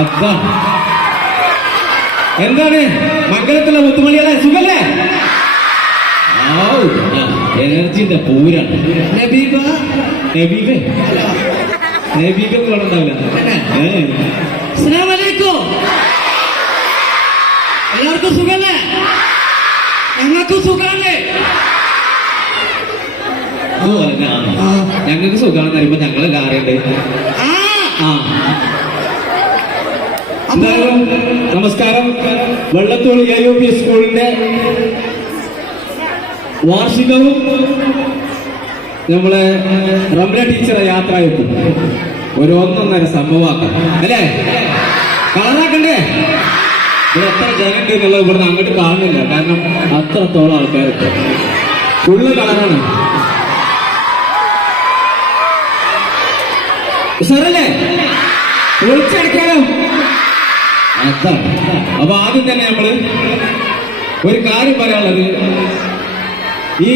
അതാ എന്താണ് മംഗലത്തുള്ള മുത്തുമണികളെ സുഖല്ലേ? എനർജിന്റെ പൂരാണ്. നബീബ നബീബേ നബീബ കൊണ്ടുണ്ടാവില്ല. അസ്സലാമലൈക്കും. എല്ലാവർക്കും സുഖല്ലേ? ഞങ്ങൾക്ക് സുഖല്ലേ? ഞങ്ങൾക്ക് സുഖാണെന്ന് അറിയുമ്പോ ഞങ്ങളെല്ലാം അറിയണ്ടേ. എന്തായാലും നമസ്കാരം. വെള്ളത്തോൾ AUP സ്കൂളിന്റെ വാർഷികവും നമ്മളെ റംല ടീച്ചറെ യാത്രയെത്തും ഒരു ഒന്നൊന്നര സംഭവമാക്കാം അല്ലേ? കളറാക്കണ്ടേ? ഇവിടെ എത്ര ജനണ്ട് എന്നുള്ളത് ഇവിടുന്ന് അങ്ങോട്ട് കാണുന്നില്ല, കാരണം അത്രത്തോളം ആൾക്കാർക്ക് ഫുള്ള് കളറാണ്. സാറല്ലേ വിളിച്ചടിക്കാലോ? അതാണ്. അപ്പൊ ആദ്യം തന്നെ നമ്മള് ഒരു കാര്യം പറയാനുള്ളത്, ഈ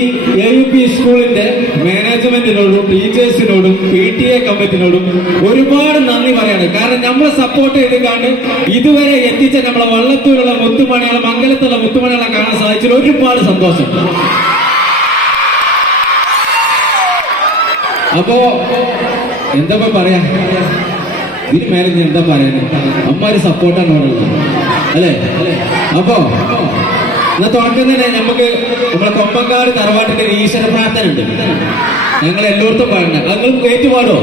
AUP സ്കൂളിന്റെ മാനേജ്മെന്റിനോടും ടീച്ചേഴ്സിനോടും PTA കമ്മിറ്റിനോടും ഒരുപാട് നന്ദി പറയാണ്. കാരണം നമ്മളെ സപ്പോർട്ട് ചെയ്തുകൊണ്ട് ഇതുവരെ എത്തിച്ച നമ്മളെ വള്ളത്തൂരുള്ള മുത്തുമണികളെ, മംഗലത്തുള്ള മുത്തുമണികളെ കാണാൻ സാധിച്ചതിൽ ഒരുപാട് സന്തോഷം. അപ്പോ എന്താ പറയാ, ഇതിന് മേലെ ഞാൻ എന്താ പറയാന്, അമ്മാര് സപ്പോർട്ടാണ് ഉള്ളത് അല്ലേ? അപ്പോ എന്നാ തുടക്കം തന്നെ നമുക്ക് നമ്മളെ കൊമ്പങ്കാട് തറവാട്ടിന്റെ ഈശ്വര പ്രാർത്ഥന ഉണ്ട്. ഞങ്ങൾ എല്ലായിടത്തും പാടണ്ട. നിങ്ങൾ ഏറ്റുപാടോ?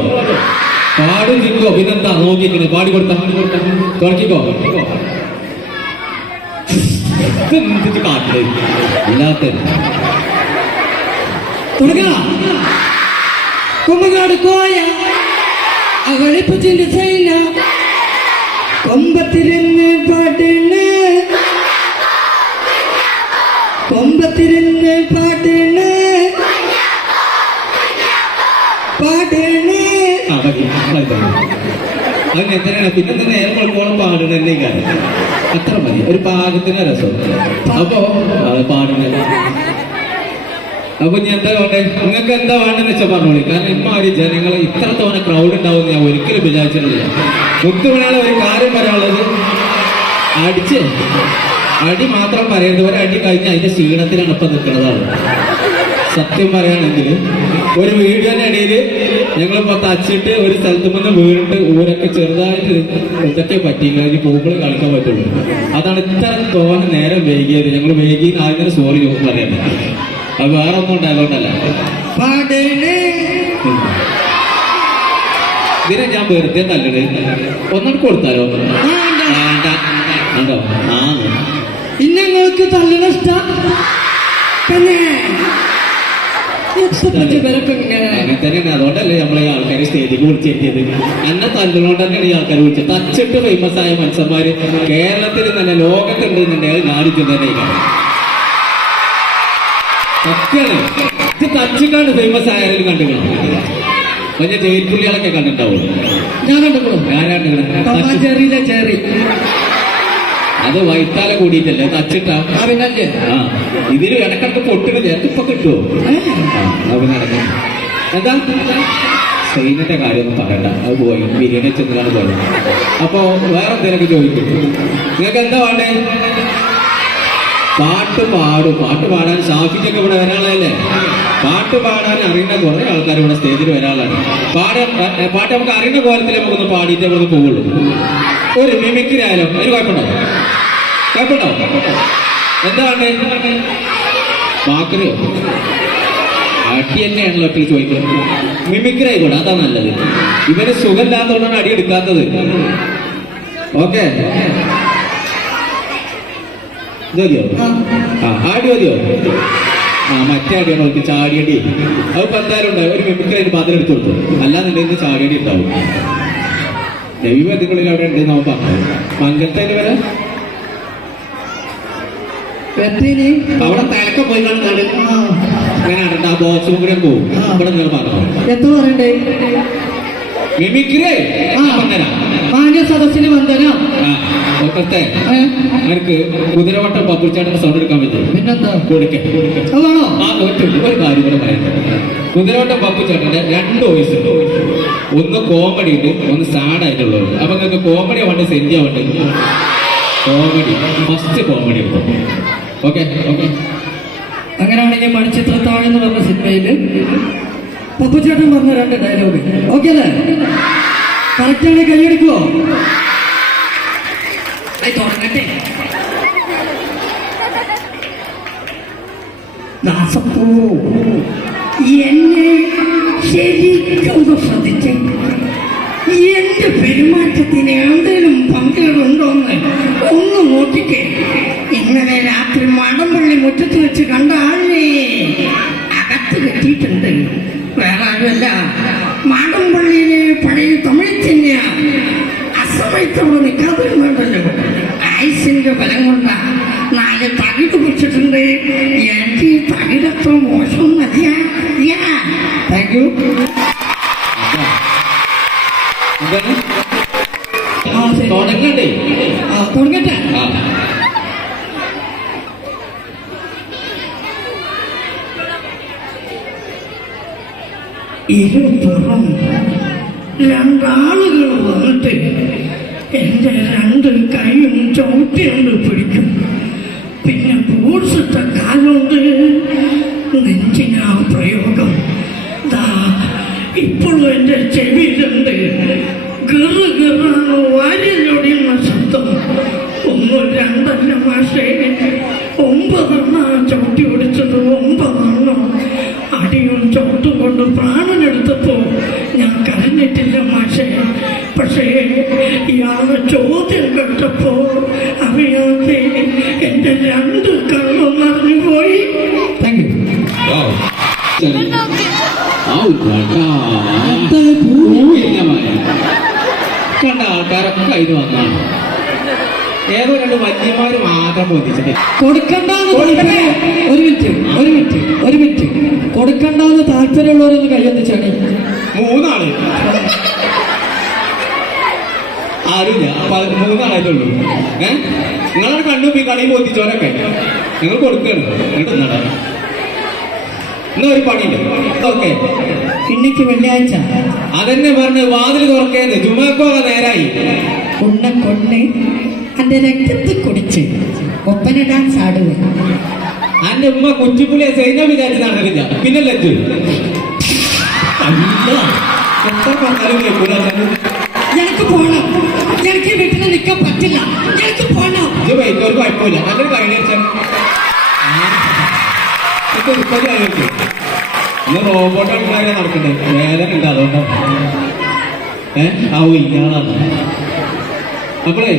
പാടും ചിക്കോ പിന്നെന്താ നോക്കിക്കണേ, പാടി കൊടുത്താ തുടക്കിക്കോ. കാട്ടില് ഇല്ലാത്ത കൊമ്പങ്കാട് കോയ അവളിപ്പത്തിന്റെ ചൈന കൊമ്പത്തിരുന്ന് പാട്ടിന്, കൊമ്പത്തിരുന്ന് പാട്ടിന് പാട്ടിന്. അങ്ങനെ തന്നെയാണ്. പിന്നെ നേരം കൊളക്കോളം പാടുന്നതന്നെ കാര്യം അത്ര മതി, ഒരു പാകത്തിന് രസം. അപ്പോ പാടുന്നത്. അപ്പൊ ഞാൻ എന്താ വേണ്ടേ, നിങ്ങൾക്ക് എന്താ വേണ്ടെന്ന് വെച്ചാൽ പറഞ്ഞോളി. കാരണം ഇമ്മാതിരി ജനങ്ങൾ ഇത്രത്തോനെ ക്രൗഡ് ഉണ്ടാവും ഞാൻ ഒരിക്കലും വിചാരിച്ചിട്ടില്ല. മുത്തുമണികളെ ഒരു കാര്യം പറയാനുള്ളത്, അടി മാത്രം പറയരുത്. ഒരടി കഴിഞ്ഞ് അതിന്റെ ക്ഷീണത്തിലാണ് ഇപ്പൊ നിൽക്കുന്നതാണ്. സത്യം പറയുകയാണെങ്കിൽ ഒരു വീഡിയോന്റെ ഇടയിൽ ഞങ്ങളിപ്പോ തച്ചിട്ട് ഒരു സ്ഥലത്ത് നിന്ന് വീണിട്ട് ഊരൊക്കെ ചെറുതായിട്ട് ഇതൊക്കെ പറ്റി കഴിഞ്ഞ് പോകുമ്പോൾ കളിക്കാൻ പറ്റുള്ളൂ. അതാണ് ഇത്ര തോന്നെ നേരം വൈകിയത്. ഞങ്ങൾ വൈകി ആദ്യം സോറി പറയണ്ട. അത് വേറെ ഒന്നും ഉണ്ടായതുകൊണ്ടല്ല. ഇതിനെ ഞാൻ വെറുതെ തല്ലത് ഒന്നും കൊടുത്താലോ? ഉണ്ടോ? ഇന്നങ്ങൾക്ക് തല്ലണ ഇഷ്ടം അങ്ങനെ തന്നെയാണ്. അതുകൊണ്ടല്ലേ നമ്മളെ ആൾക്കാരെ സ്റ്റേജിലേക്ക് വിളിച്ചെത്തിയത്. എന്നെ തല്ലുകൊണ്ട് തന്നെയാണ് ഈ ആൾക്കാർ വിളിച്ചത്. തച്ചിട്ട് ഫേമസ് ആയ മനുഷ്യന്മാര് കേരളത്തിൽ തന്നെ ലോകത്തുണ്ടെന്നുണ്ടെങ്കിൽ ഞാനിത് തന്നെ സത്യാണ്. ഇത് തച്ചിക്കാണ്ട് ഫേമസ് ആയാലും കണ്ടുക്കണം. വലിയ ജയിൽപ്പുള്ളികളൊക്കെ കണ്ടിട്ടുണ്ടാവും. ഞാൻ കണ്ടു. അത് വൈത്താല കൂടിയിട്ടല്ലേ തച്ചിട്ടാ. ഇതിന് ഇടക്കിടക്ക് പൊട്ടിന് ഇപ്പൊ കിട്ടുമോ? എന്താ സൈന്യത്തെ കാര്യമൊന്നും പറയണ്ട, അത് പോയി ബിരിയാണി ചെന്നാണ് പോയത്. അപ്പൊ വേറെ എന്തെങ്കിലുമൊക്കെ ചോദിക്കും. നിങ്ങൾക്ക് എന്താ വേണ്ടേ? പാട്ട് പാടാൻ ഷാഫിക്കൊക്കെ ഇവിടെ വരാനുള്ളതല്ലേ? പാട്ട് പാടാൻ അറിയുന്ന കുറെ ആൾക്കാർ ഇവിടെ സ്റ്റേജിൽ വരാനുള്ളതാണ്. പാട്ട് നമുക്ക് അറിയുന്ന കോലത്തിൽ നമുക്കൊന്ന് പാടിയിട്ടേ ഇവിടെ പോവുള്ളൂ. ഒരു മിമിക്രി ആയാലും അതിന് കുഴപ്പമുണ്ടോ? എന്താ വേണ്ടേ? മാക്രിയോ അടി തന്നെയാണല്ലോ ഒറ്റ ചോദിക്കുന്നത്. മിമിക്രി ആയിക്കോട്ടെ, അതാ നല്ലത്. ഇവന് സുഖമില്ലാത്തതുകൊണ്ടാണ് അടി എടുക്കാത്തത്. ഓക്കെ മതിയോ? ആടി മതിയോ? മറ്റേ അടിയാണ് അവർക്ക് ചാടിയടി. അത് എന്തായാലും ഉണ്ടാവും. ഒരു മിമിക്രി അതിന് പാത്രം എടുത്തു കൊടുത്തു, അല്ലാന്നുണ്ടെങ്കിൽ ചാടിയടി ഉണ്ടാവും. ദൈവത്തിനുള്ളിൽ അവിടെ ഉണ്ട് നമുക്ക് പറഞ്ഞു. മംഗലത്തേന് വരെ അവിടെ തിരക്ക പോയി കാണുന്നത് അങ്ങനെയാണ്. ആ ബോക്സും കൂടെ പോകും. ഇവിടെ നിങ്ങൾ പറഞ്ഞു എത്ര പറയണ്ടേ? മിമിക്രി സദസ്സിന് വന്ദന. ഒക്കത്തെ അവർക്ക് കുതിരവട്ടം പപ്പുച്ചാട്ടിന്റെ സൗണ്ട് എടുക്കാൻ പറ്റും. പിന്നെന്താ കൊടുക്കേ ഒരു കാര്യം കൂടെ പറയുന്നത്. കുതിരവട്ടം പപ്പുച്ചാട്ടിന്റെ 2 വയസ്സുണ്ട്. ഒന്ന് കോമഡി ഉണ്ട്, ഒന്ന് സാഡ് ആയിട്ടുള്ളത്. അപ്പൊ നിങ്ങൾക്ക് കോമഡി വേണ്ട, സെന്റ് ആവണ്ട്. കോമഡി ഫസ്റ്റ് കോമഡി എടുക്കും. Okay okay. അങ്ങനെയാണെങ്കിൽ മണിച്ചിത്രത്താഴ് എന്ന് പറഞ്ഞ സിനിമയില് പപ്പുചേട്ടൻ പറഞ്ഞ 2 ഡയലോഗ് ഓക്കെ അല്ലേ? കറക്റ്റാണ്, കൈയെടുക്കുവോ? തുടങ്ങട്ടെ. ദാസപ്പൂ എന്നെ ശരിക്കും ശ്രദ്ധിച്ചേ. എന്റെ പെരുമാറ്റത്തിന് എന്തെങ്കിലും പങ്കുകളുണ്ടോന്ന് ഒന്ന് നോക്കിക്കേ. ഇന്നലെ രാത്രി മാടമ്പള്ളി മുറ്റത്ത് വെച്ച് കണ്ട ആളിനെ അകത്ത് കെട്ടിയിട്ടുണ്ട്. വേറെ ആരുമല്ല, മാടമ്പള്ളിയിലെ പഴയ തമിഴ് തന്നെയാ. അസമയത്തോട് നിൽക്കാതെ വേണ്ടല്ലോ. ആയുസിന്റെ ബലം കൊണ്ട 4 തകിട് പിടിച്ചിട്ടുണ്ട്. എന്റെ തകിടത്ര മോശമൊന്നല്ല. Thank you. തുടങ്ങണ്ടേ? തുടങ്ങട്ടെ. ഇരുപുറം 2 ആളുകൾ വന്നിട്ട് എന്റെ 2 കൈയും ചവിട്ടിയുണ്ട് പിടിക്കും. പിന്നെ ബൂട്ട്സിട്ട കാലുകൊണ്ട് നെഞ്ചിനാ പ്രയോഗം. ഇപ്പോഴും എന്റെ ചെവിയിലുണ്ട് ഗിറ് ഗിറാണ് വാരിലൊടിയുന്ന ശബ്ദം. 1, 2 മാഷേ, 9 ചവിട്ടി ഓടിച്ചത് 9 അടിയും ചവിട്ടും കൊണ്ട് പ്രാണനെടുത്തപ്പോ ഞാൻ കരഞ്ഞിട്ടില്ല മാഷേ. പക്ഷേ ഇയാളെ ചോദ്യം കേട്ടപ്പോ അറിയാതെ എന്റെ 2 കണ്ണും നിറഞ്ഞു പോയി. Thank you. കണ്ട ആൾക്കാരൊക്കെ കയ്യിൽ വന്നാണ്. ഏതോ 2 വന്യമാര് മാത്രം പൊതിച്ചിട്ട് കൊടുക്കണ്ടെന്ന് ഒരു മിനിറ്റ് കൊടുക്കണ്ടെന്ന് താല്പര്യമുള്ളവരൊന്ന് കയ്യൊന്നിച്ചാണ്. 3 ആള് ആരുമില്ല. 3 ആളായിട്ടുള്ളൂ. നിങ്ങളെ കണ്ണു ഈ കളി പൊതിച്ചോരൊക്കെ നിങ്ങൾ കൊടുക്കണം. എന്നിട്ട് എന്നാ ഒരു പണിയുണ്ട്. ഓക്കെ, ഇന്നേക്ക് വെള്ളിയാഴ്ച അതെന്നെ പറഞ്ഞ് വാതിൽ തുറക്കേന്ന്. ജുമാക്കോക നേരായി. കൊണ്ണ് എന്റെ രക്തത്തിൽ കുടിച്ച് ഒപ്പന ഡാൻസ് ആടുക. അന്റെ ഉമ്മ കുറ്റിപ്പുള്ളിയെ സൈന്യം വിചാരിച്ച് നടന്നില്ല. പിന്നെ ലജ്ജു എത്ര പറഞ്ഞാലും കേൾക്കൂല. എനിക്ക് പോണം. എനിക്ക് വീട്ടിൽ നിൽക്കാൻ പറ്റില്ല. എനിക്ക് പോണം. ഇത് വൈകിട്ട് ഒരു കുഴപ്പമില്ല. നല്ലൊരു കഴിഞ്ഞ ഇന്ന് റോബോട്ട് ആൾക്കാരെ നടക്കണ്ടേ? വേദന ഉണ്ട്, അതുകൊണ്ടാണ്. ആവും ഇല്ലാതാണ്. അപ്പോഴേ